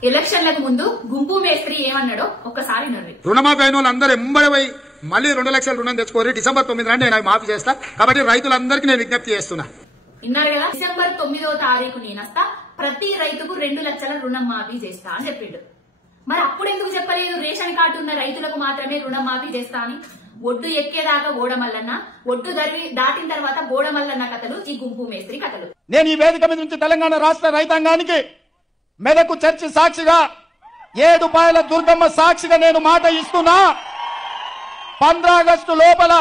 ఎలక్షన్లకు ముందు గుంపు మేస్త్రి ఏమన్నాడో ఒక్కసారి నవ్వి రుణమాఫీ అయిన వాళ్ళందరూ ఎంబడవై మళ్ళీ 2 లక్షల రుణం తెచ్చుకోరి డిసెంబర్ 9 నాడు నేను మాఫీ చేస్తా. కాబట్టి రైతులందరికీ నేను విజ్ఞప్తి చేస్తున్నా. విన్నారు కదా, డిసెంబర్ 9వ తారీఖు నేనస్తా, ప్రతి రైతుకు 2 లక్షల రుణం మాఫీ చేస్తా అని చెప్పిండు. మరి అప్పుడు ఎందుకు చెప్పలేదు రేషన్ కార్డు ఉన్న రైతులకు మాత్రమే రుణం మాఫీ చేస్తా అని? ఒడ్డు ఎక్కేదాకా గోడమల్లన్న, ఒడ్డు దాటిన తర్వాత గోడమల్లన్న కథలు ఈ గుంపు మేస్త్రి కథలు. నేను ఈ వేదిక మీద నుంచి తెలంగాణ రాష్ట్ర రైతాంగానికి మెదకు చర్చి సాక్షిగా, ఏడుపాయల దుర్గమ్మ సాక్షిగా నేను మాట ఇస్తున్నా. 15 ఆగస్టు లోపల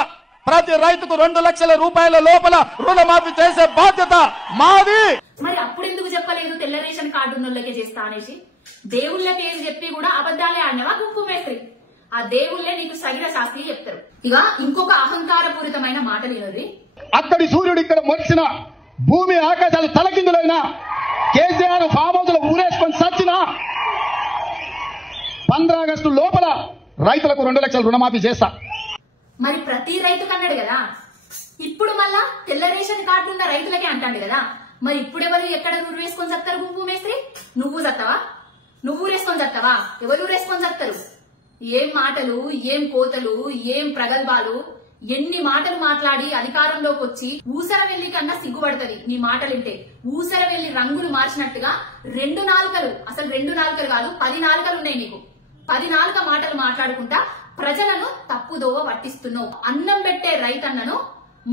ప్రతి రైతుకు 2 లక్షల రూపాయల లోపల రుణమాఫీ చేసే బాధ్యత మాది. మరి అప్పుడు ఎందుకు చెప్పలేదు తెల్ల రేషన్ కార్డు ఉన్నోళ్ళకే చేస్తా అనేసి? దేవుళ్ళ పేరు చెప్పి కూడా అబద్దాలే ఆడినవా గుంపు మేస్త్రి? ఆ దేవుళ్లే నీకు సగిన శాస్త్రి చెప్తారు. ఇక ఇంకొక అహంకారపూరితమైన మాట వినది. అక్కడి సూర్యుడు ఇక్కడ మొలిసిన, భూమి ఆకాశాలు తలకిందులైనా, కేసీఆర్ ఫామ్ హౌస్ లో ఊరేసుకొని సచ్చినా 15 ఆగస్టు లోపల రైతులకు 2 లక్షల రుణమాఫీ చేస్తా. మరి ప్రతి రైతుకు అన్నాడు కదా, ఇప్పుడు మళ్ళా తెల్ల రేషన్ కార్డు ఉన్న రైతులకే అంటాడు కదా. మరి ఇప్పుడెవరు ఎక్కడ ఊరు వేసుకొని చెప్తారు గుంపు మేస్త్రి? నువ్వు చస్తావా? నువ్వు ఊరేసుకొని చెప్తావా? ఎవరు ఊరేసుకొని చెప్తారు? ఏం మాటలు, ఏం కోతలు, ఏం ప్రగల్భాలు, ఎన్ని మాటలు మాట్లాడి అధికారంలోకి వచ్చి ఊసర వెళ్లి కన్నా సిగ్గుపడుతుంది నీ మాటలింటే. ఊసర వెళ్లి రంగులు మార్చినట్టుగా 2 నాలుకలు, అసలు 2 నాలుకలు కాదు 10 నాలుకలు ఉన్నాయి నీకు. 10 నాలుక మాటలు మాట్లాడుకుంటా ప్రజలను తప్పుదోవ పట్టిస్తున్నావు. అన్నం పెట్టే రైతన్నను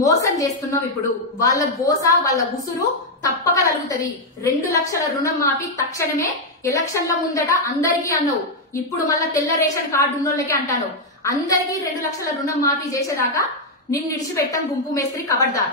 మోసం చేస్తున్నావు. ఇప్పుడు వాళ్ళ గోస, వాళ్ళ ఉసురు తప్పక కలుగుతుంది. 2 లక్షల రుణం మాఫీ తక్షణమే ఎలక్షన్ల ముందట అందరికీ అన్నావు. ఇప్పుడు మళ్ళా తెల్ల రేషన్ కార్డు ఉన్నోళ్ళకే అంటాను. అందరికీ 2 లక్షల రుణం మాఫీ చేసేదాకా నిన్ను విడిచిపెట్టం గుంపు మేస్త్రి, ఖబర్దార్.